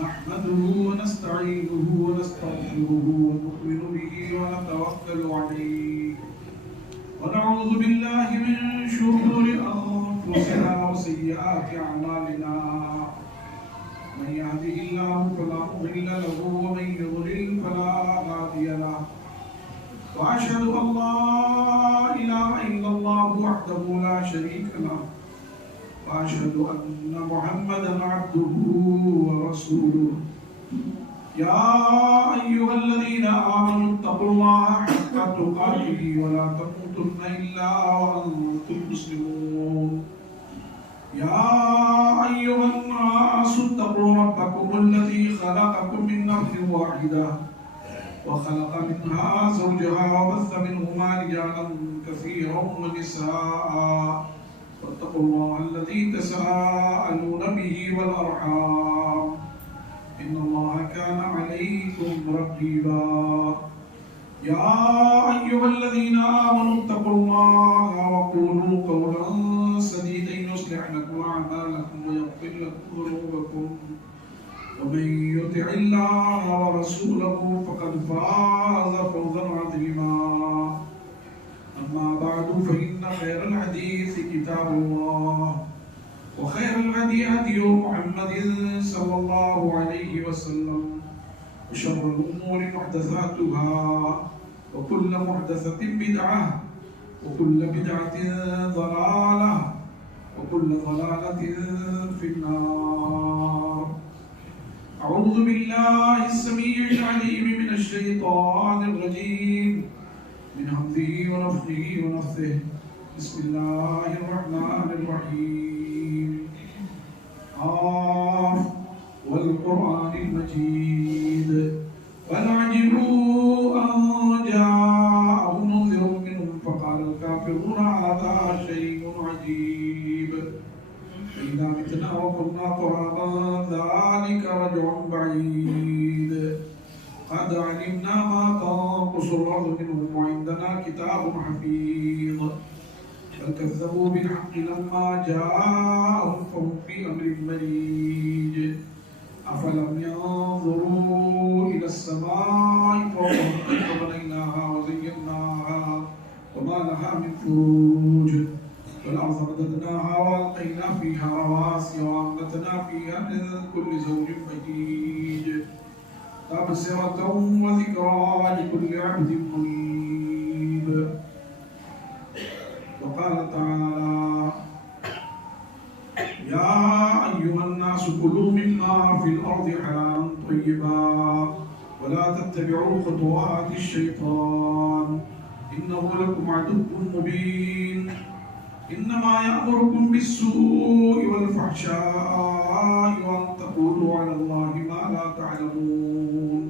نحمده ونستعينه ونستغفره ونؤمن به ونتوكل عليه ونعوذ بالله من شرور أنفسنا وسيئات أعمالنا من يهده الله فلا مضل له ومن يضلل فلا هادي له وأشهد أن لا إله إلا الله وحده لا شريك له وأشهد أن محمدا عبده ورسوله يا أيها الذين آمنوا اتقوا الله حق تقاته ولا تموتن إلا وأنتم مسلمون يا أيها الناس اتقوا ربكم الذي خلقكم من نفس واحدة وخلق منها زوجها وبث منهما رجالا كثيرا ونساء واتقوا الله الذي تساءلون به والأرحام إن الله كان عليكم رقيبا يا أيها الذين آمنوا اتقوا الله وقولوا قولا سديدا يصلح لكم أعمالكم ويغفر لكم ذنوبكم ومن يطع الله ورسوله فقد فاز فوزا عظيما أما بعد فإن خير الحديث كتاب الله وخير الهدي هدي محمد صلى الله عليه وسلم وشر الأمور محدثاتها وكل محدثة بدعة وكل بدعة ضلالة وكل ضلالة في النار. أعوذ بالله السميع العليم من الشيطان الرجيم من همزه ونفخه ونفثه. بسم الله الرحمن الرحيم. والقرآن المجيد بل عجبوا أن جاءهم منذر منهم فقال الكافرون هذا شيء عجيب فإذا متنا وكنا ترابا ذلك رجع بعيد قد علمنا ما تنقص الأرض منهم وعندنا كتاب حفيظ بل كذبوا بالحق لما جاءهم فهم في أمر مريج أفلم ينظروا إلى السماء فوقهم كيف بنيناها وزيناها وما لها من فروج والأرض مددناها وألقينا فيها رواسي وأنبتنا فيها من كل زوج بهيج تبصرة وذكرى لكل عبد منيب. وقال تعالى يا أيها الناس كلوا مما في الأرض حلالا طيبا ولا تتبعوا خطوات الشيطان إنه لكم عدو مبين إنما يأمركم بالسوء والفحشاء وأن تقولوا على الله ما لا تعلمون.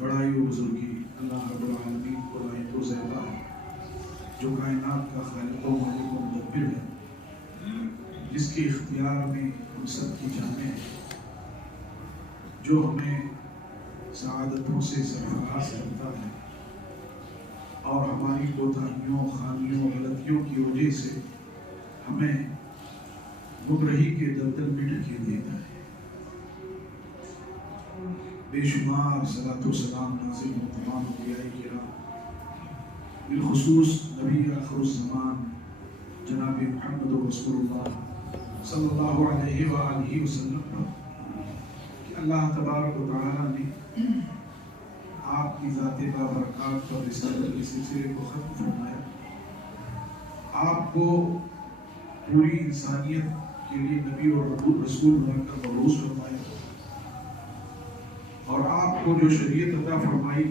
بڑائی و بزرگی اللہ رب العالمین کو لائق و زیادہ ہے جو کائنات کا خالق و مالک و مدبر ہے جس کے اختیار میں ہم سب کی جانیں ہیں جو ہمیں سعادتوں سے سرفراز کرتا ہے اور ہماری کوتاہیوں خامیوں غلطیوں کی وجہ سے ہمیں گمراہی کے دلدل میں ڈھکیل دیتا ہے. بے شمار صلاۃ و سلام نازل ہو تمام انبیاء کرام بالخصوص نبی آخر الزمان جناب محمد رسول اللہ صلی اللہ علیہ وآلہ وسلم پر کہ اللہ تبارک و تعالیٰ نے آپ کی ذات بابرکات پر رسالت کے سلسلے کو ختم فرمایا. آپ کو پوری انسانیت کے لیے نبی اور رسول بنا کر مبعوث فرمایا اور آپ کو جو شریعت عطا فرمائی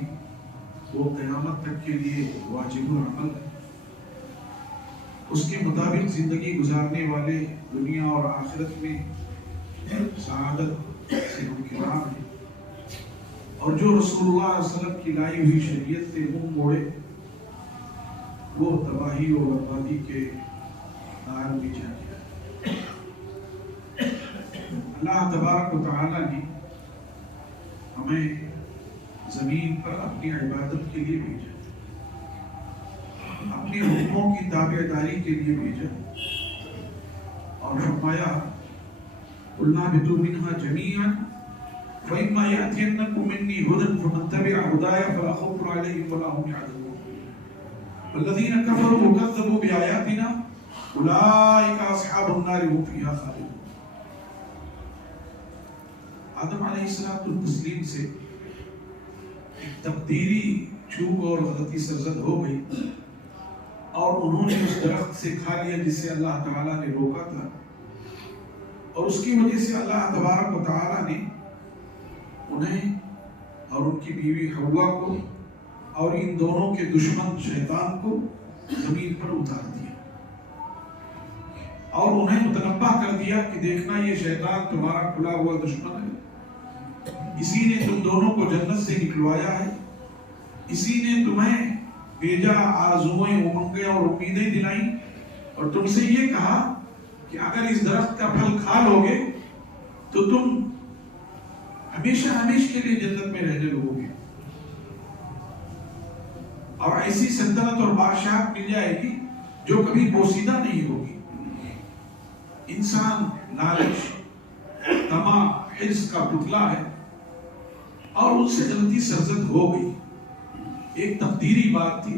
وہ قیامت تک کے لیے واجب العمل ہے. اس کے مطابق زندگی گزارنے والے دنیا اور آخرت میں سعادت سے ہمکنار ہیں اور جو رسول اللہ علیہ وسلم کی لائی ہوئی شریعت سے منہ موڑے وہ تباہی اور بربادی کے نار میں جا گیا. اللہ تبارک و تعالیٰ نے ہمیں زمین پر اپنی عبادت کے لیے بھیجا، اپنے حکموں کی تابع داری کے لیے بھیجا اور فرمایا قلنا اهبطوا منها جميعا فإما يأتينكم مني هدى فمن تبع هداي فلا خوف عليهم ولا هم يحزنون والذين كفروا وكذبوا بآياتنا أولئك أصحاب النار هم فيها خالدون. آدم علیہ السلام سے ایک تقدیری چوک اور غلطی سرزد ہو گئی اور انہوں نے اس درخت سے کھا لیا جس سے اللہ تعالیٰ نے روکا تھا، اور اس کی وجہ سے اللہ تبارک و تعالیٰ نے انہیں اور ان کی بیوی حوا کو اور ان دونوں کے دشمن شیطان کو زمین پر اتار دیا اور انہیں متنبہ کر دیا کہ دیکھنا یہ شیطان تمہارا کھلا ہوا دشمن ہے، اسی نے تم دونوں کو جنت سے نکلوایا ہے، اسی نے تمہیں بھیجا آرزوئیں امنگیں اور امیدیں دلائیں اور تم سے یہ کہا کہ اگر اس درخت کا پھل کھا لوگے تو تم ہمیشہ ہمیشہ کے لیے جنت میں رہنے لگو گے اور ایسی سلطنت اور بادشاہت مل جائے گی جو کبھی پوسیدہ نہیں ہوگی. انسان لالچ، طمع، حرص کا پتلا ہے اور ان سے غلطی سرزد ہو گئی. ایک تقدیری بات تھی،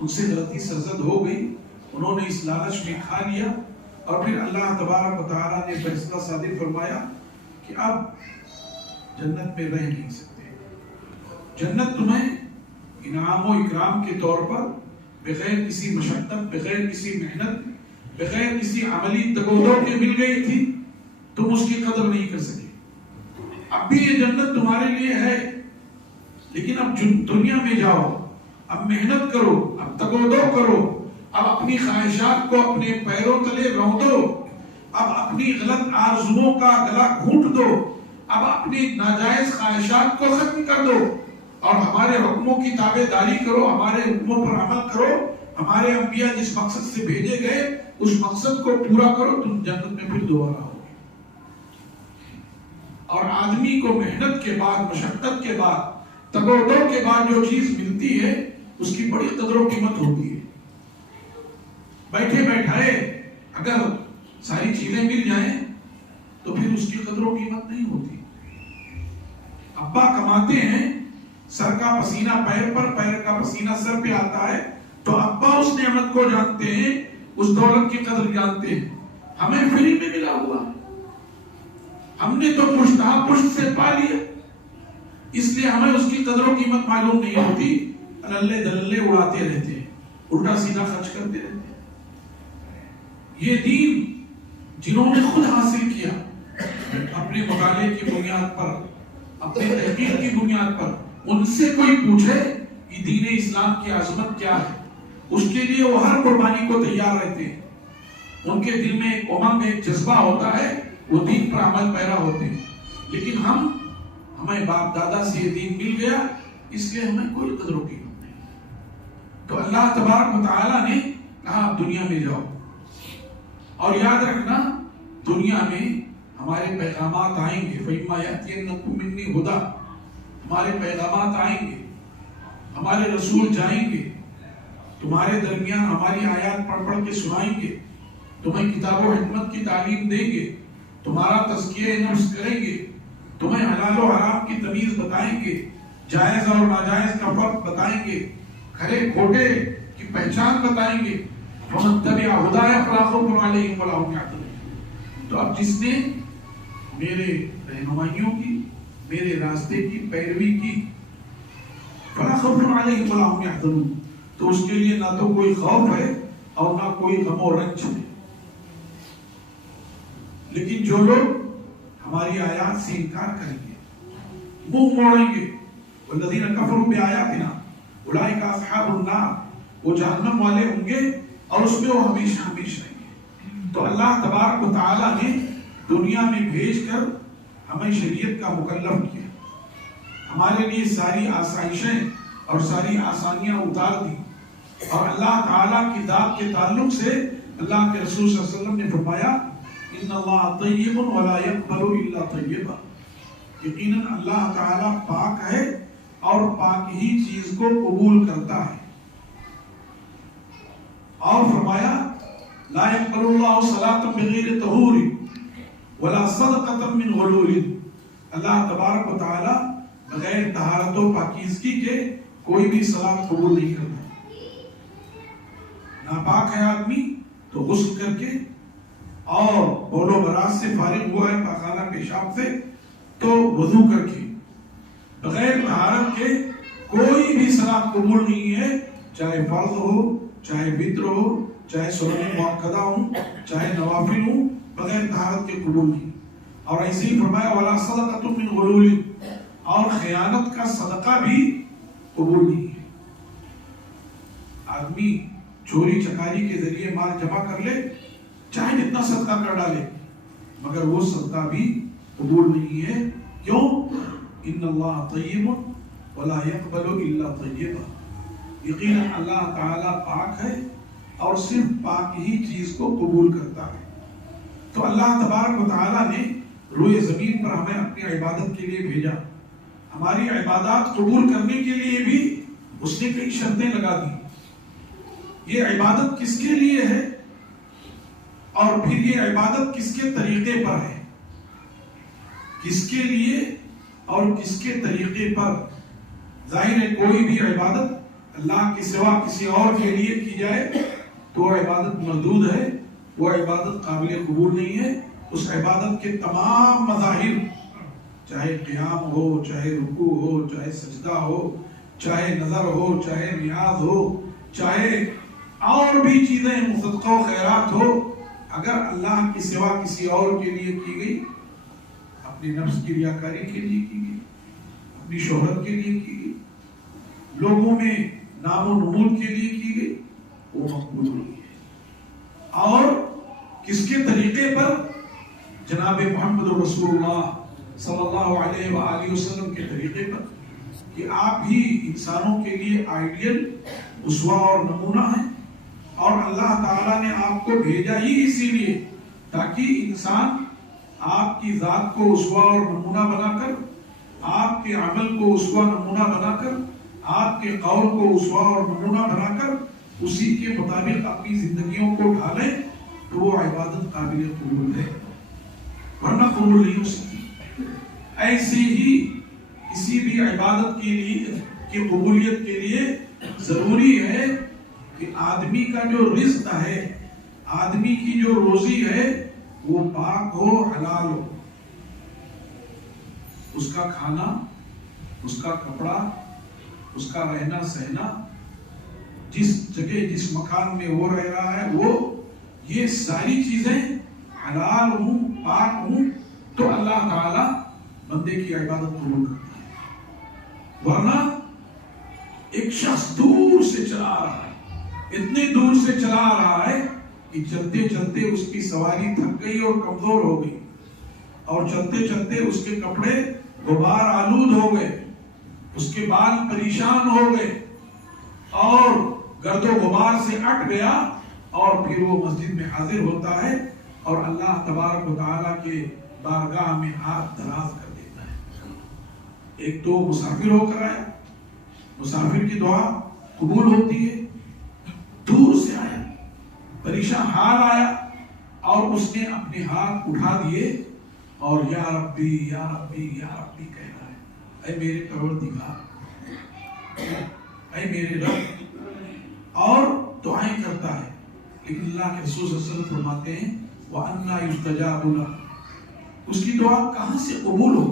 ان سے غلطی سرزد ہو گئی، انہوں نے اس لالچ میں کھا لیا اور پھر اللہ تبارک و تعالیٰ نے فیصلہ صادر فرمایا کہ اب جنت میں رہ نہیں سکتے. جنت تمہیں انعام و اکرام کے طور پر بغیر کسی مشقت، بغیر کسی محنت، بغیر کسی عملی تگودو کے مل گئی تھی، تم اس کی قدر نہیں کر سکے. اب بھی یہ جنت تمہارے لیے ہے، لیکن اب دنیا میں جاؤ، اب محنت کرو، اب تگودو کرو، اب اپنی خواہشات کو اپنے پیروں تلے رونڈو، اب اپنی غلط آرزوؤں کا گلا گھونٹ دو، اب اپنی ناجائز خواہشات کو ختم کر دو اور ہمارے حکموں کی تابع داری کرو، ہمارے حکموں پر عمل کرو. ہمارے انبیاء جس مقصد سے بھیجے گئے اس مقصد کو پورا کرو، تم جنت میں پھر دوبارہ ہوگے. اور آدمی کو محنت کے بعد، مشقت کے بعد، تگودو کے بعد جو چیز ملتی ہے اس کی بڑی قدر و قیمت ہوتی ہے. بیٹھے بیٹھائے اگر ساری چیزیں مل جائیں تو پھر اس کی قدر و قیمت نہیں ہوتی. ابا کماتے ہیں، سر کا پسینہ پیر پر، پیر کا پسینہ سر پہ آتا ہے تو ابا اس نعمت کو جانتے ہیں، اس دولت کی قدر جانتے ہیں. ہمیں فری میں ملا ہوا، ہم نے تو پشتہ پشت سے پا لیا، اس لیے ہمیں اس کی قدر و قیمت معلوم نہیں ہوتی. اللہ دللے اڑاتے رہتے ہیں، الٹا سیدھا خرچ کرتے رہتے ہیں. یہ دین جنہوں نے خود حاصل کیا اپنے مطالعے کی بنیاد پر، اپنے تحقیق کی بنیاد پر، ان سے کوئی پوچھے کہ دین اسلام کی عظمت کیا ہے، اس کے لیے وہ ہر قربانی کو تیار رہتے ہیں. ان کے دل میں ایک امنگ، ایک جذبہ ہوتا ہے، وہ دین پر عمل پیرا ہوتے ہیں. لیکن ہمیں باپ دادا سے یہ دین مل گیا، اس لیے ہمیں کوئی قدر و قیمت نہیں. تو اللہ تبارک و تعالیٰ نے کہا آپ دنیا میں جاؤ، اور یاد رکھنا دنیا میں ہمارے پیغامات آئیں گے. فَإِمَّا يَأْتِيَنَّكُم مِّنِّي هُدًى، ہمارے پیغامات آئیں گے، ہمارے رسول جائیں گے، تمہارے درمیان ہماری آیات پڑھ پڑھ کے سنائیں گے، تمہیں کتاب و حکمت کی تعلیم دیں گے، تمہارا تزکیہ نفس کریں گے، تمہیں حلال و حرام کی تمیز بتائیں گے، جائز اور ناجائز کا فرق بتائیں گے، کھرے کھوٹے کی پہچان بتائیں گے. وَمَن تَبِعَ هُدَايَ فَلَا خَوْفٌ عَلَيْهِمْ وَلَا هُمْ يَحْزَنُونَ. تو اب جس نے میرے رہنمائیوں کی، میرے راستے کی پیروی کی، فَلَا خَوْفٌ عَلَيْهِمْ وَلَا هُمْ يَحْزَنُونَ، تو اس کے لیے نہ تو کوئی خوف ہے اور نہ کوئی غم و رنج ہے. لیکن جو لوگ ہماری آیات سے انکار کریں گے، منہ موڑیں گے، والذین کفروا بآیاتنا اولئک اصحاب النار، وہ جہنم والے ہوں گے اور اس میں وہ ہمیشہ ہمیشہ رہیں گے. تو اللہ تبارک و تعالیٰ نے دنیا میں بھیج کر ہمیں شریعت کا مکلف کیا، ہمارے لیے ساری آسائشیں اور ساری آسانیاں اتار دی. اور اللہ تعالیٰ کی ذات کے تعلق سے اللہ کے رسول صلی اللہ علیہ وسلم نے فرمایا ان اللہ طیب ولا يقبل الا طیبا، یقیناً اللہ تعالیٰ پاک ہے اور پاک ہی چیز کو قبول کرتا ہے. اور فرمایا لا يقبل اللہ صلاۃ بغیر طہور ولا صدقۃ من غلول. اللہ تبارک و تعالی بغیر طہارت و پاکیزگی کے کوئی بھی صلاۃ قبول نہیں کرتا. ناپاک ہے آدمی تو غسل کر کے اور بول و براز سے فارغ ہوا ہے پاخانہ پیشاب سے تو وضو کر کے بغیر طہارت کے کوئی بھی صلاۃ قبول نہیں ہے، چاہے فرض ہو، چاہے وتر ہو، چاہے سنن مؤکدہ ہو، چاہے نوافل ہو، بغیر طہارت کے قبول نہیں. اور ایسے ہی فرمایا ولا صدقۃ من غلول، اور خیانت کا صدقہ بھی قبول نہیں ہے. آدمی چوری چکاری کے ذریعے مال جمع کر لے، چاہے جتنا صدقہ کر ڈالے، مگر وہ صدقہ بھی قبول نہیں ہے. کیوں؟ ان اللہ طیب ولا يقبل الا طیبا. یقینا اللہ تعالی پاک ہے اور صرف پاک ہی چیز کو قبول کرتا ہے. تو اللہ تبارک و تعالی نے روئے زمین پر ہمیں اپنی عبادت کے لیے بھیجا. ہماری عبادات قبول کرنے کے لیے بھی اس نے کئی شرطیں لگا دی. یہ عبادت کس کے لیے ہے اور پھر یہ عبادت کس کے طریقے پر ہے، کس کے لیے اور کس کے طریقے پر. ظاہر ہے کوئی بھی عبادت اللہ کے سوا کسی اور کے لیے کی جائے تو وہ عبادت مردود ہے، وہ عبادت قابل قبول نہیں ہے. اس عبادت کے تمام مظاہر، چاہے قیام ہو، چاہے رکوع ہو، چاہے سجدہ ہو، چاہے نظر ہو، چاہے نیاز ہو، چاہے اور بھی چیزیں صدقہ و خیرات ہو، اگر اللہ کے سوا کسی اور کے لیے کی گئی، اپنے نفس کی ریاکاری کے لیے کی گئی، اپنی شہرت کے لیے کی گئی، لوگوں میں نام و نمود کے لیے کی گئی، وہ مقبول نہیں ہے. اور کس کے طریقے پر؟ جناب محمد رسول اللہ صلی اللہ علیہ وآلہ وسلم کے طریقے پر، کہ آپ ہی انسانوں کے لیے آئیڈیل، اسوہ اور نمونہ ہیں. اور اللہ تعالیٰ نے آپ کو بھیجا ہی اسی لیے تاکہ انسان آپ کی ذات کو اسوہ اور نمونہ بنا کر، آپ کے عمل کو اسوہ نمونہ بنا کر، آپ کے قول کو اسوہ اور نمونہ بنا کر اسی کے مطابق اپنی زندگیوں کو ڈھالیں تو وہ عبادت قابل قبول ہے، ورنہ قبول نہیں ہو سکتی. ایسے ہی کسی بھی عبادت کے لیے کی قبولیت کے لیے ضروری ہے کہ آدمی کا جو رزق ہے، آدمی کی جو روزی ہے، وہ پاک ہو، حلال ہو. اس کا کھانا، اس کا کپڑا، اس کا رہنا سہنا، جس جگہ جس مکان میں وہ رہ رہا ہے، وہ یہ ساری چیزیں حلال ہوں، پاک ہوں تو اللہ تعالی بندے کی عبادت قبول کرتا ہے. ورنہ ایک شخص دور سے چلا آ رہا ہے، اتنے دور سے چلا آ رہا ہے کہ چلتے چلتے اس کی سواری تھک گئی اور کمزور ہو گئی، اور چلتے چلتے اس کے کپڑے غبار آلود ہو گئے، اس کے بال پریشان ہو گئے اور گرد و غبار سے اٹ گیا، اور پھر وہ مسجد میں حاضر ہوتا ہے اور اللہ تبارک و تعالیٰ کے بارگاہ میں ہاتھ دراز کر دیتا ہے. ایک تو مسافر ہو کر آیا، مسافر کی دعا قبول ہوتی ہے. دور سے آیا، پریشان حال آیا، اور اس نے اپنے ہاتھ اٹھا دیے اور یا ربی یا ربی یا ربی کہہ رہا ہے، اے میرے پروردگار، اے میرے رب، اور دعائیں کرتا ہے. لیکن اللہ کے رسول صلی اللہ علیہ وسلم فرماتے ہیں وَأَنَّا يُسْتَجَابُ لَهُ، اس کی دعا کہاں سے قبول ہو؟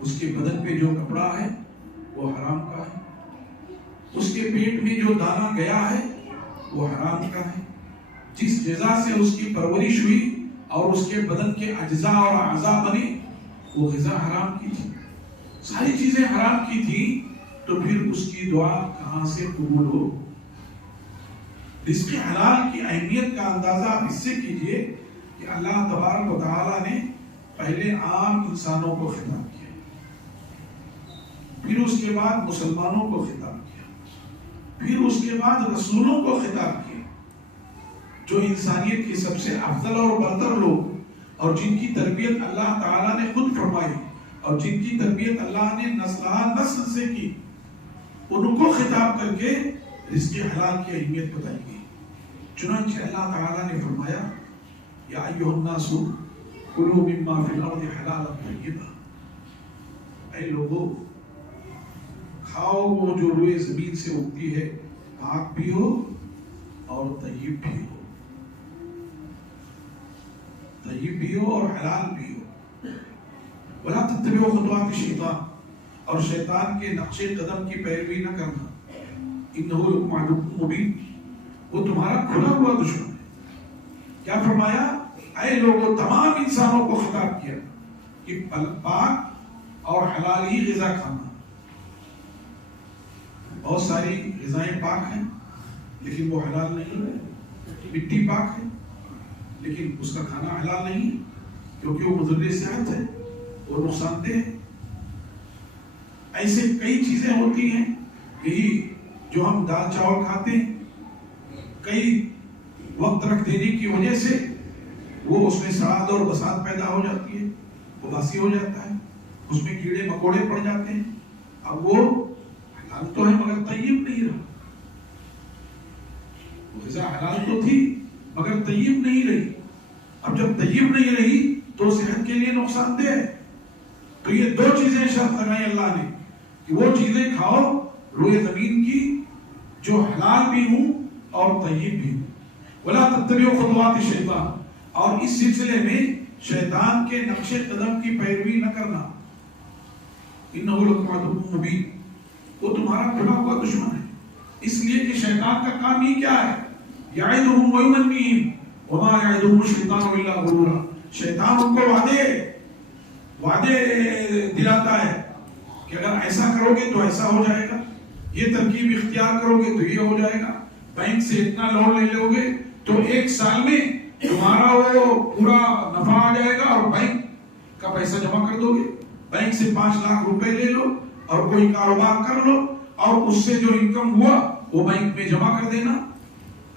اس کے بدن پہ جو کپڑا ہے وہ حرام کا ہے، اس کے پیٹ میں جو دانہ گیا ہے وہ حرام کا ہے، جس غذا سے اس کی پرورش ہوئی اور اس کے بدن کے اجزاء اور اعضاء بنے وہ غذا حرام کی تھی، ساری چیزیں حرام کی تھی، تو پھر اس کی دعا کہاں سے قبول ہو؟ رزق حلال کی اہمیت کا اندازہ آپ اس سے کیجئے کہ اللہ تبارک و تعالیٰ نے پہلے عام انسانوں کو خطاب کیا، پھر اس کے بعد مسلمانوں کو خطاب کیا، پھر اس کے بعد رسولوں کو خطاب کیا، جو انسانیت کے سب سے افضل اور برتر لوگ، اور جن کی تربیت اللہ تعالیٰ نے خود فرمائی، اور جن کی تربیت اللہ نے نسل سے کی، ان کو خطاب کر کے رزق حلال کی اہمیت بتائی گئی. چنانچہ اللہ تعالیٰ نے یا ایھا الناس کلوا مما فی الارض حلالا طیبا، اے لوگوں کھاؤ وہ جو روئے زمین سے اگتی ہے، پاک بھی ہو اور طیب بھی ہو، طیب بھی ہو اور حلال بھی ہو۔ ولا تتبعوا خطوات الشیطان، اور شیطان کے نقش قدم کی پیروی نہ کرنا، انہ لکم عدو مبین، وہ تمہارا کھلا ہوا دشمن ہے۔ کیا فرمایا؟ اے لوگوں، تمام انسانوں کو خطاب کیا کہ پاک اور حلال ہی غذا کھانا۔ بہت ساری غذائیں پاک ہیں لیکن وہ حلال نہیں ہے، مٹی پاک ہے لیکن اس کا کھانا حلال نہیں ہے کیونکہ وہ مضر صحت ہے، وہ نقصان دہ ہے۔ ایسے کئی چیزیں ہوتی ہیں، یہی جو ہم دال چاول کھاتے ہیں، کئی وقت رکھ دینے کی وجہ سے وہ اس میں سڑاد اور بسات پیدا ہو جاتی ہے، وہ باسی ہو جاتا ہے، اس میں کیڑے مکوڑے پڑ جاتے ہیں۔ اب وہ حلال تو ہے مگر طیب نہیں رہا، وہ غذا حلال تو تھی مگر طیب نہیں رہی۔ اب جب طیب نہیں رہی تو صحت کے لیے نقصان دہ ہے۔ تو یہ دو چیزیں شرط لگائی اللہ نے کہ وہ چیزیں کھاؤ روئے زمین کی جو حلال بھی ہوں اور طیب بھی ہوں۔ ولا تتبعوا خطوات الشیطان، اور اس سلسلے میں شیطان کے نقش قدم کی پیروی نہ کرنا، انہ لکم عدو مبین، وہ تمہارا کھلا ہوا دشمن ہے۔ اس لیے کہ شیطان کا کام ہی کیا ہے؟ یعدہم ویمنیہم وما یعدہم الشیطان الا غرورا، شیطان ان کو وعدے دلاتا ہے کہ اگر ایسا کرو گے تو ایسا ہو جائے گا، یہ ترکیب اختیار کرو گے تو یہ ہو جائے گا، بینک سے اتنا لون لے لو گے تو ایک سال میں تمہارا وہ پورا نفع آ جائے گا اور بینک کا پیسہ جمع کر دو گے، بینک سے 5 لاکھ روپے لے لو اور کوئی کاروبار کر لو اور اس سے جو انکم ہوا وہ بینک میں جمع کر دینا۔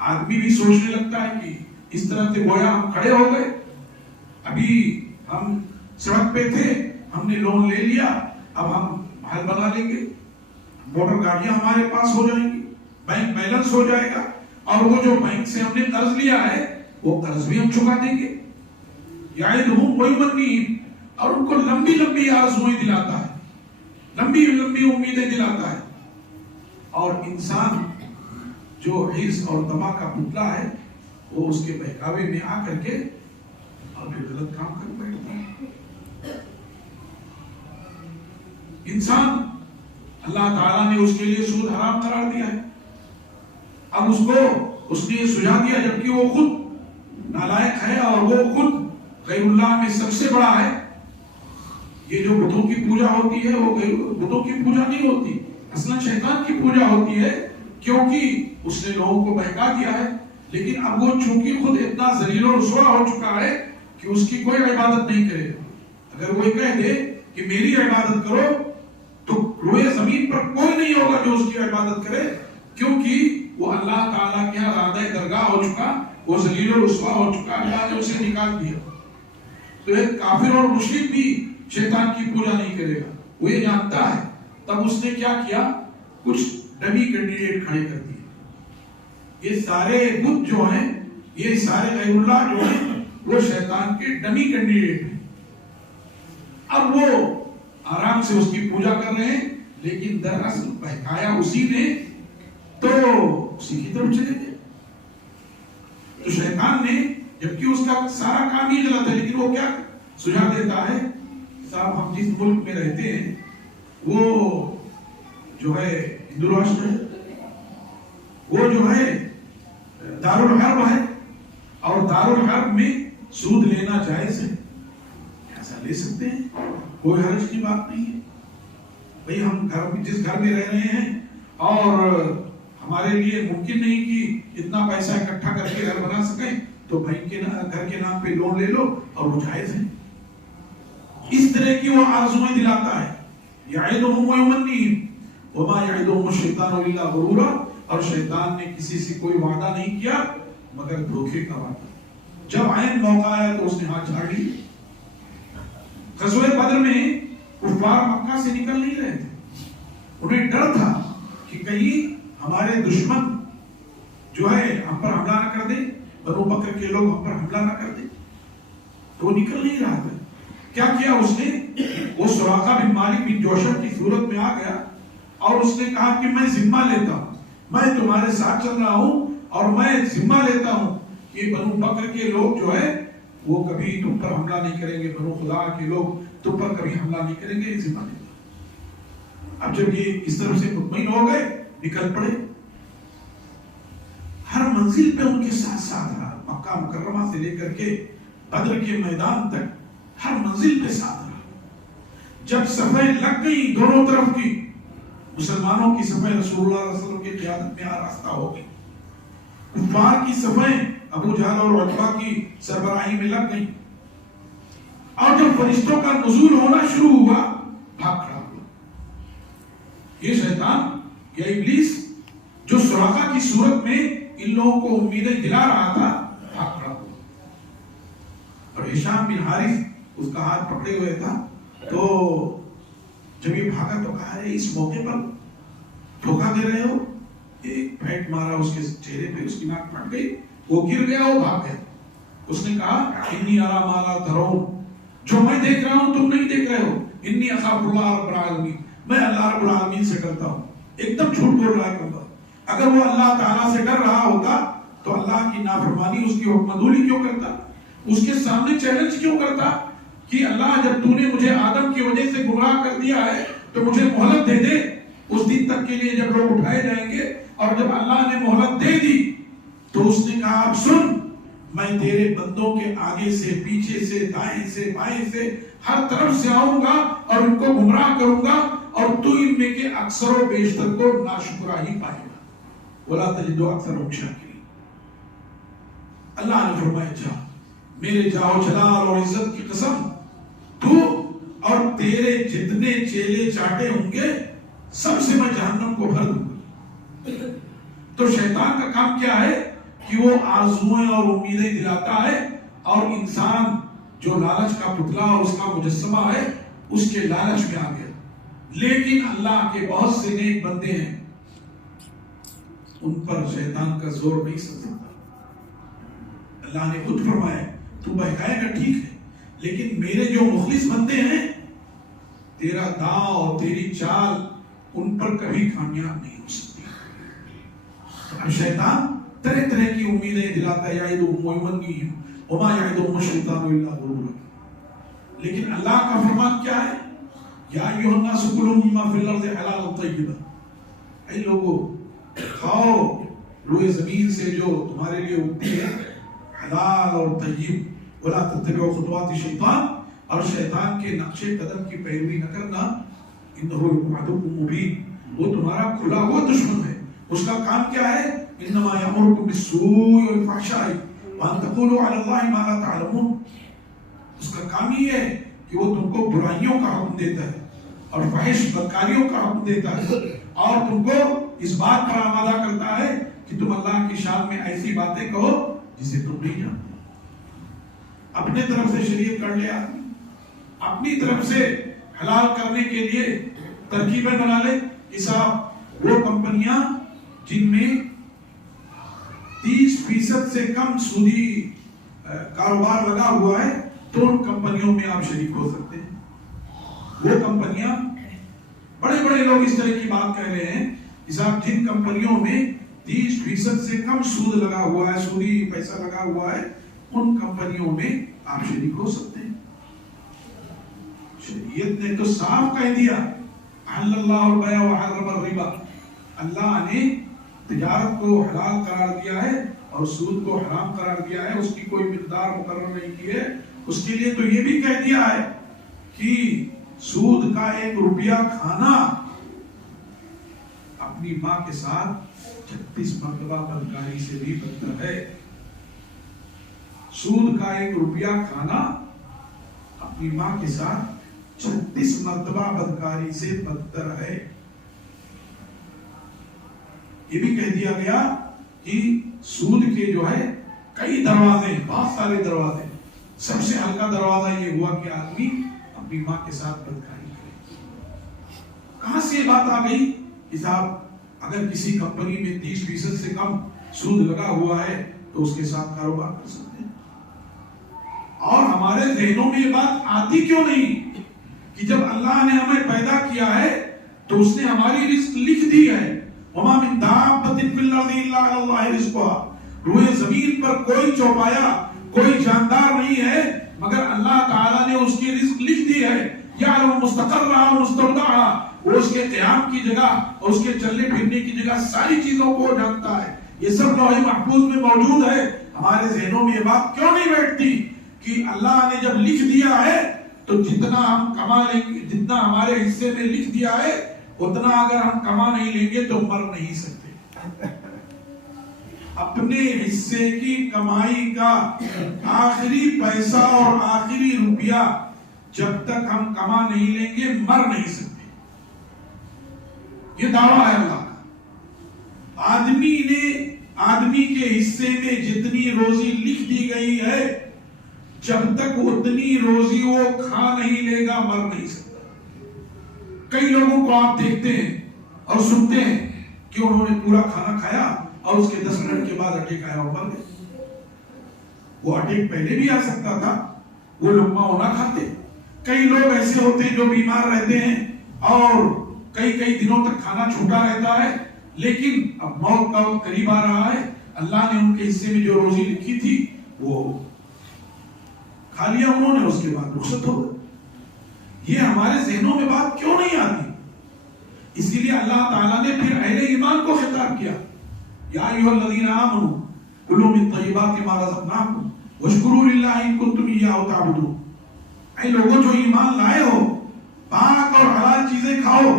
آدمی بھی سوچنے لگتا ہے کہ اس طرح سے گویا ہم کھڑے ہو گئے، ابھی ہم سڑک پہ تھے، ہم نے لون لے لیا، اب ہم محل بنا لیں گے، موٹر گاڑیاں ہمارے پاس ہو جائیں گی، بینک بیلنس ہو جائے گا، اور وہ جو بینک سے ہم نے قرض لیا ہے وہ قرض بھی ہم چکا دیں گے۔ یعدہم ویمنیہم، اور ان کو لمبی لمبی آرزوئیں دلاتا ہے، لمبی لمبی امیدیں دلاتا ہے۔ اور انسان جو حرص اور طمع کا پتلا ہے وہ اس کے بہکاوے میں آ کر کے اور پھر غلط کام کر بیٹھتا ہے۔ انسان اللہ تعالیٰ نے اس کے لیے سود حرام قرار دیا ہے، اب اس نے سجا دیا جبکہ وہ خود نالائق ہے اور وہ خود غیر اللہ میں سب سے بڑا ہے۔ یہ جو بتوں کی پوجا ہوتی ہے وہ بتوں کی پوجا نہیں ہوتی، اصلا شیطان کی پوجا ہوتی ہے، کیونکہ اس نے لوگوں کو بہکا دیا ہے۔ لیکن اب وہ چونکہ خود اتنا ذلیل و رسوا ہو چکا ہے کہ اس کی کوئی عبادت نہیں کرے گا۔ اگر وہ کہہ دے کہ میری عبادت کرو تو روئے زمین پر کوئی نہیں ہوگا جو اس کی عبادت کرے، کیونکہ وہ اللہ تعالیٰ کے رادہ درگاہ ہو چکا، وہ ذلیل و رسوا ہو چکا، اللہ نے اسے نکال دیا۔ تو ایک کافر اور مشرک بھی شیطان کی پوجا نہیں کرے گا، وہ یہ جانتا ہے۔ تب اس نے کیا کیا؟ کچھ ڈمی کینڈیڈیٹ کھڑے کر دیے۔ یہ سارے بت جو ہیں، یہ سارے غیر اللہ جو ہیں، وہ شیطان کے ڈمی کینڈیڈیٹ ہیں۔ اب وہ آرام سے اس کی پوجا کر رہے ہیں، لیکن دراصل بہکایا اسی نے تو اسی کی طرف چلے گئے۔ تو شیطان نے، جبکہ اس کا سارا کام ہی غلط ہے، لیکن وہ کیا سجھا دیتا ہے؟ صاحب ہم جس ملک میں رہتے ہیں وہ جو ہے ہندو راشٹر ہے، وہ جو ہے دارالحرب ہے، اور دارالحرب میں سود لینا جائز ہے، ایسا لے سکتے ہیں، کوئی حرج کی بات نہیں ہے۔ بھئی ہم جس گھر میں رہ رہے ہیں اور ہمارے لیے ممکن نہیں کہ اتنا پیسہ اکٹھا کر کے گھر بنا سکیں، تو بھائی کے گھر کے نام پہ لون لے لو اور وہ جائز ہے۔ اس طرح کی وہ آرزوئیں دلاتا ہے۔ یعدہم ویمنیہم وما یعدہم الشیطان الا غرورا، اور شیطان نے کسی سے کوئی وعدہ نہیں کیا مگر دھوکے کا وعدہ۔ جب عین موقع آیا تو اس نے ہاتھ جھاڑ لی۔ غزوہ بدر میں کفار مکہ سے نکل نہیں رہے تھے، انہیں ڈر تھا کہ کہیں ہمارے دشمن جو ہے ہم پر حملہ نہ کر دے، بنو بکر کے لوگ ہم پر حملہ نہ کر دے، تو وہ نکل نہیں رہا تھا. کیا کیا اس نے؟ وہ سراقہ بن مالک بن جوشم کی صورت میں آ گیا اور اس نے کہا کہ میں ذمہ لیتا ہوں, میں تمہارے ساتھ چل رہا ہوں اور میں ذمہ لیتا ہوں کہ بنو بکر کے لوگ جو ہے وہ کبھی تم پر حملہ نہیں کریں گے, بنو خدا کے لوگ تم پر کبھی حملہ نہیں کریں گے, ذمہ لیتا ہوں. اب جب یہ اس طرف سے مطمئن ہو گئے نکل پڑے. ہر منزل پہ ان کے ساتھ ساتھ رہا, مکہ مکرمہ سے لے کر کے بدر کے میدان تک ہر منزل پہ ساتھ رہا. جب صفیں لگ گئی دونوں طرف کی, مسلمانوں کی صفیں رسول اللہ علیہ وسلم کی قیادت میں آراستہ ہو گئی, کفار کی صفیں ابو جہل اور عتبہ کی سربراہی میں لگ گئی, اور جب فرشتوں کا نزول ہونا شروع ہوا بھاگ کھڑا ہوا. یہ شیطان یا ابلیس جو سراقہ کی صورت میں ان لوگوں کو امیدیں دلا رہا تھا بھاگ کھڑا ہوا. اور ہشام بن حارث اس کا ہاتھ پکڑے ہوئے تھا, تو جب یہ بھاگا تو کہا ہے اس موقع پر دھوکہ دے رہے ہو. ایک پھینٹ مارا اس کے چہرے پہ, اس کی ناک پھٹ گئی, وہ گر گیا, وہ بھاگ گیا. اس نے کہا انی ارا ما لا ترون, جو میں دیکھ رہا ہوں تم نہیں دیکھ رہے ہو. انی اخاف اللہ رب العالمین, میں اللہ رب العالمین سے ڈرتا ہوں. ایک دم جھوٹ بول رہا ہے کمبا. اگر وہ اللہ تعالیٰ سے ڈر رہا ہوتا تو اللہ کی نافرمانی, اس کی حکم عدولی کیوں کرتا, اس کے سامنے چیلنج کیوں کرتا کہ اللہ جب تو نے مجھے آدم کی وجہ سے گمراہ کر دیا ہے تو مجھے مہلت دے دے اس دن تک کے لیے جب لوگ اٹھائے جائیں گے. اور جب اللہ نے مہلت دے دی تو اس نے کہا اب سن, میں تیرے بندوں کے آگے سے پیچھے سے دائیں سے بائیں سے ہر طرف سے آؤں گا اور ان کو گمراہ کروں گا, اور تو ان میں کے اکثر و بیشتر کو ناشکرا ہی پائے گا. وَلَا تَجِدُ أَكْثَرَهُمْ شَاكِرِينَ. اللہ نے فرمایا جا, میرے جاؤ جلال اور عزت کی قسم, تو اور تیرے جتنے چیلے چاٹے ہوں گے سب سے میں جہنم کو بھر دوں گا. تو شیطان کا کام کیا ہے کہ وہ آرزوئیں اور امیدیں دلاتا ہے, اور انسان جو لالچ کا پتلا اور اس کا مجسمہ ہے اس کے لالچ میں آ گیا. لیکن اللہ کے بہت سے نیک بندے ہیں, ان پر شیطان کا زور نہیں سک سکتا. اللہ نے خود فرمایا تو بہکائے گا ٹھیک ہے, لیکن میرے جو مخلص بندے ہیں تیرا داؤ اور تیری چال ان پر کبھی کامیاب نہیں ہو سکتی. اب شیطان طرح طرح کی امیدیں دلاتا ہے, یعدہم ویمنیہم وما یعدہم الشیطان الا غرورا. لیکن اللہ کا فرمان کیا ہے؟ یا ایھا الناس کلوا مما فی الارض حلالا طیبا, اے لوگوں کھاؤ روئے زمین سے جو تمہارے لیے اگتی ہے حلال اور طیب. ولا تتبعوا خطوات الشیطان, اور شیطان کے نقش قدم کی پیروی نہ کرنا. انہ لکم عدو مبین, وہ تمہارا کھلا ہوا دشمن ہے. اس کا کام کیا ہے؟ انما یامرکم بالسوء والفحشاء وان تقولوا علی اللہ ما لا تعلمون. اس کا کام یہ ہے کہ وہ تم کو برائیوں کا حکم دیتا ہے اور فحش بدکاریوں کا حکم دیتا ہے, اور تم کو اس بات پر آمادہ کرتا ہے کہ تم اللہ کی شان میں ایسی باتیں کہو جسے تم نہیں جانتے. اپنے طرف سے شریعت کر لے آدمی, اپنی طرف سے حلال کرنے کے لیے ترکیبیں بنا لے. حساب وہ کمپنیاں جن میں 30% سے کم سودی کاروبار لگا ہوا ہے تو ان کمپنیوں میں آپ شریک ہو سکتے ہیں. وہ کمپنیاں, بڑے بڑے لوگ اس طرح کی بات کہہ رہے ہیں, حساب جن کمپنیوں میں 30% سے کم سود لگا ہوا ہے, سودی پیسہ لگا ہوا ہے, ان کمپنیوں میں آپ شریک ہو سکتے ہیں. شریعت نے تو صاف کہہ دیا احل اللہ البیع وحرم الربا, اللہ نے تجارت کو حلال قرار دیا ہے اور سود کو حرام قرار دیا ہے. اس کی کوئی مقدار مقرر نہیں کی ہے. اس کے لیے تو یہ بھی کہہ دیا ہے کہ سود کا 1 روپیہ کھانا اپنی ماں کے ساتھ 36 مرتبہ بدکاری سے بھی بدتر ہے. سود کا 1 روپیہ کھانا اپنی ماں کے ساتھ 36 مرتبہ بدکاری سے بدتر ہے. یہ بھی کہہ دیا گیا کہ سود کے جو ہے کئی دروازے, بہت سارے دروازے. سب سے ہلکا دروازہ یہ ہوا کہ آدمی اپنی ماں کے ساتھ بدکاری کرے. کہاں سے یہ بات آ گئی کہ صاحب اگر کسی کمپنی میں 30% سے کم سود لگا ہوا ہے تو اس کے ساتھ کاروبار کر سکتے ہیں. اور ہمارے ذہنوں میں یہ بات آتی کیوں نہیں کہ جب اللہ نے ہمیں پیدا کیا ہے تو اس نے ہماری رزق لکھ دی ہے. وما من دابۃ فی الارض الا علی اللہ رزقها. روئے زمین پر کوئی چوپایا کوئی جاندار نہیں ہے مگر اللہ تعالیٰ نے اس کی رزق لکھ دی ہے. یعلم مستقرها ومستودعها. وہ اس کے قیام کی جگہ اور اس کے چلنے پھرنے کی جگہ ساری چیزوں کو جانتا ہے. یہ سب لوح محفوظ میں موجود ہے. ہمارے ذہنوں میں یہ بات کیوں نہیں بیٹھتی کہ اللہ نے جب لکھ دیا ہے تو جتنا ہم کما لیں گے, جتنا ہمارے حصے میں لکھ دیا ہے اتنا اگر ہم کما نہیں لیں گے تو مر نہیں سکتے. اپنے حصے کی کمائی کا آخری پیسہ اور آخری روپیہ جب تک ہم کما نہیں لیں گے مر نہیں سکتے. یہ دعویٰ ہے اللہ کا. آدمی کے حصے میں جتنی روزی لکھ دی گئی ہے جب تک اتنی روزی وہ کھا نہیں لے گا مر نہیں سکتا. کئی لوگوں کو آپ دیکھتے ہیں اور سنتے ہیں کہ انہوں نے پورا کھانا کھایا اور اس کے 10 منٹ کے بعد اٹیک آیا اور مر گئے. وہ اٹیک پہلے بھی آ سکتا تھا, وہ لقمہ ہونا کھاتے. کئی لوگ ایسے ہوتے ہیں جو بیمار رہتے ہیں اور کئی دنوں تک کھانا چھوٹا رہتا ہے لیکن اب موت کا وقت قریب آ رہا ہے. اللہ نے ان کے حصے میں جو روزی لکھی تھی وہ کھا لیا انہوں نے, اس کے بعد رخصت ہو گئے. یہ ہمارے ذہنوں میں بات کیوں نہیں آتی؟ اسی لیے اللہ تعالیٰ نے پھر اہل ایمان کو خطاب کیا. یا ایھا الذین آمنوا کلوا من طیبات ما رزقناکم واشکروا للہ ان کنتم ایاہ تعبدون. اے لوگوں جو ایمان لائے ہو, پاک اور حلال چیزیں کھاؤ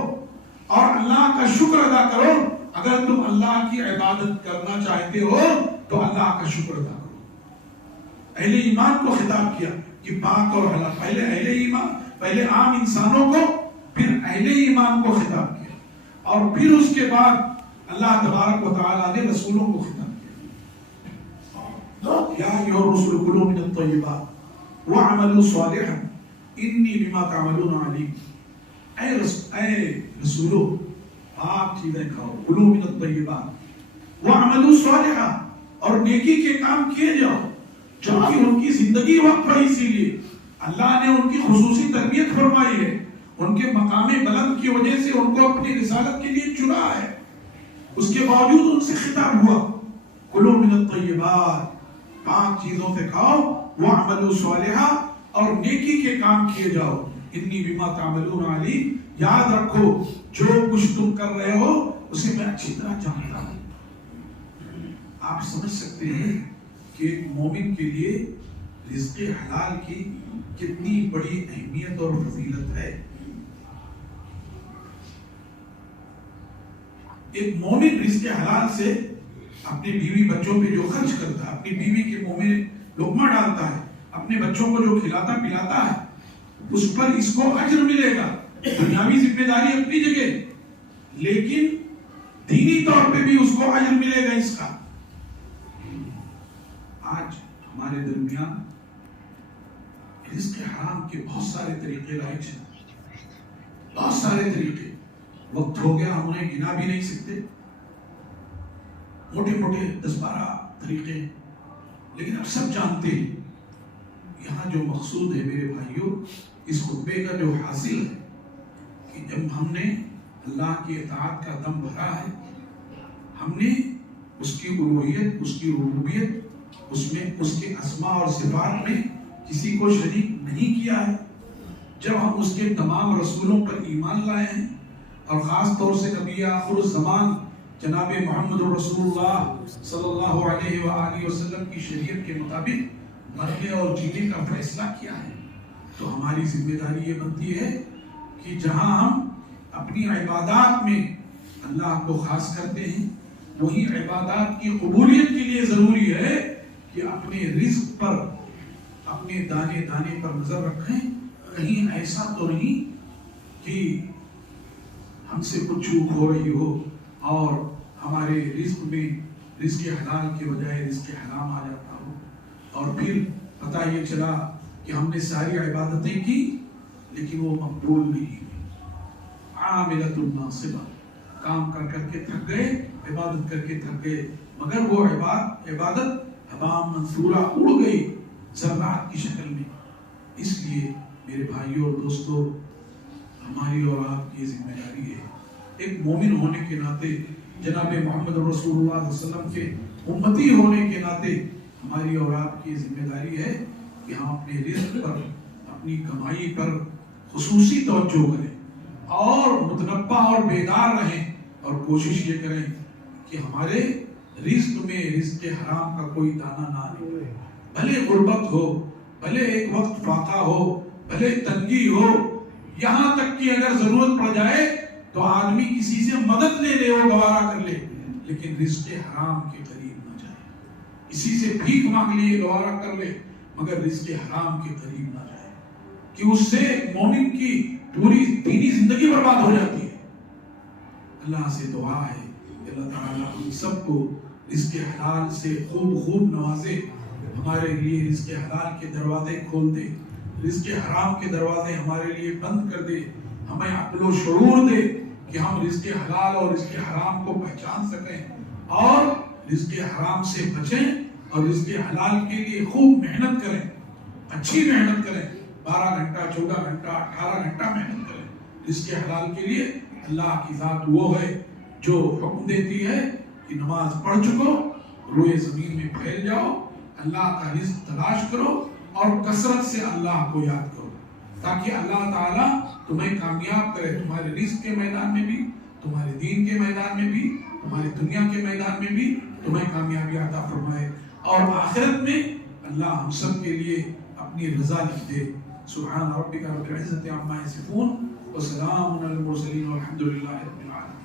اور اللہ کا شکر ادا کرو. اگر تم اللہ کی عبادت کرنا چاہتے ہو تو اللہ کا شکر ادا کرو. اہل ایمان کو خطاب کیا کہ پاک اور حلال. پہلے اہل ایمان, پہلے عام انسانوں کو, پھر اہل ایمان کو خطاب کیا اور پھر اس کے بعد اللہ تبارک و تعالیٰ نے رسولوں کو خطاب کیا. یا ایھا الرسل کلوا من الطیبات واعملوا صالحا انی بما تعملون علیم. اے رسولو آپ چیزیں کھاؤ, کلوا من الطیبات واعملوا صالحا, اور نیکی کے کام کیے جاؤ. جبکہ ان کی زندگی وقت ہے, اسی لیے اللہ نے ان کی خصوصی تربیت فرمائی ہے. ان کے مقام بلند کی وجہ سے ان کو اپنی رسالت کے لیے چنا ہے. اس کے باوجود ان سے خطاب ہوا کلوا من الطیبات, پاک چیزوں سے کھاؤ, واعملوا صالحا, اور نیکی کے کام کیے جاؤ. انی بما تعملون علیم, یاد رکھو جو کچھ تم کر رہے ہو اسے میں اچھی طرح جانتا ہوں. آپ سمجھ سکتے ہیں کہ ایک مومن کے لیے رزق حلال کی کتنی بڑی اہمیت اور فضیلت ہے. ایک مومن رزق حلال سے اپنی بیوی بچوں پہ جو خرچ کرتا ہے, اپنی بیوی کے منہ میں لقمہ ڈالتا ہے, اپنے بچوں کو جو کھلاتا پلاتا ہے, اس پر اس کو اجر ملے گا. دنیاوی ذمہ داری اپنی جگہ, لیکن دینی طور پہ بھی اس کو اجر ملے گا اس کا. آج ہمارے درمیان رزق حرام کے بہت سارے طریقے رائج ہیں, بہت سارے طریقے. وقت ہو گیا ہم انہیں گنا بھی نہیں سکتے, موٹے موٹے 10-12 طریقے, لیکن اب سب جانتے ہیں. یہاں جو مقصود ہے میرے بھائیوں, اس خطبے کا جو حاصل ہے کہ جب ہم نے اللہ کی اطاعت کا دم بھرا ہے, ہم نے اس کی الوہیت, اس کی ربوبیت, اس میں اس کے اسماء اور صفات میں کسی کو شریک نہیں کیا ہے, جب ہم اس کے تمام رسولوں پر ایمان لائے ہیں اور خاص طور سے نبی آخر الزمان جناب محمد رسول اللہ صلی اللہ علیہ وآلہ وسلم کی شریعت کے مطابق مرنے اور جینے کا فیصلہ کیا ہے, تو ہماری ذمہ داری یہ بنتی ہے کہ جہاں ہم اپنی عبادات میں اللہ کو خاص کرتے ہیں, وہی عبادات کی قبولیت کے لیے ضروری ہے کہ اپنے رزق پر, اپنے دانے دانے پر نظر رکھیں. کہیں ایسا تو نہیں کہ ہم سے کچھ چوک ہو رہی ہو اور ہمارے رزق میں رزق حلال کے بجائے رزق حرام آ جاتا ہو, اور پھر پتہ یہ چلا کہ ہم نے ساری عبادتیں کی لیکن وہ مقبول نہیں ہوئی. عاملۃ ناصبہ, کام کر کر کے تھک گئے, عبادت کر کے تھک گئے, مگر وہ عبادت حباء منثورہ اڑ گئی, ذرات کی شکل میں. اس لیے میرے بھائیوں اور دوستوں، ہماری اور آپ کی ذمہ داری ہے ایک مومن ہونے کے ناطے، جناب محمد رسول اللہ صلی اللہ علیہ وسلم کے امتی ہونے کے ناطے ہماری اور آپ کی ذمہ داری ہے کہ ہم اپنے رزق پر، اپنی کمائی پر خصوصی توجہ کریں اور متنبہ اور بیدار رہیں، اور کوشش یہ کریں کہ ہمارے رزق میں رزق حرام کا کوئی دانہ نہ نکلے. بھلے غربت ہو، بھلے ایک وقت فاقہ ہو، بھلے تنگی ہو، یہاں تک کہ اگر ضرورت پڑ جائے تو آدمی کسی سے مدد لے لے، وہ گوارا کر لے، لیکن رزق حرام کے قریب نہ جائے. کسی سے بھیک مانگ لیے، گوارا کر لے، مگر رزق حرام کے قریب نہ جائے، کہ اس سے مومن کی پوری دینی زندگی برباد ہو جاتی ہے. اللہ سے دعا ہے کہ اللہ تعالیٰ ہم سب کو رزق حلال سے خوب نوازے، ہمارے لیے رزق حلال کے دروازے کھول دے، رزق حرام کے دروازے ہمارے لیے بند کر دے، ہمیں عقل و شعور دے کہ ہم رزق حلال اور رزق حرام کو پہچان سکیں اور رزق حرام سے بچیں اور رزق حلال کے لیے خوب محنت کریں، اچھی محنت کریں، 12 گھنٹہ 14 گھنٹہ 18 گھنٹہ محنت کریں رزق حلال کے لیے. اللہ کی ذات وہ ہے جو حکم دیتی ہے کہ نماز پڑھ چکو، روئے زمین میں پھیل جاؤ، اللہ کا رزق تلاش کرو اور کثرت سے اللہ کو یاد کرو، تاکہ اللہ تعالیٰ تمہیں کامیاب کرے، تمہارے رزق کے میدان میں بھی، تمہارے دین کے میدان میں بھی، تمہاری دنیا کے میدان میں بھی تمہیں کامیابی عطا فرمائے، اور آخرت میں اللہ ہم سب کے لیے اپنی رضا لکھ دے. سبحان ربک رب العزت عما یصفون وسلام علی المرسلین والحمد للہ رب العالمین.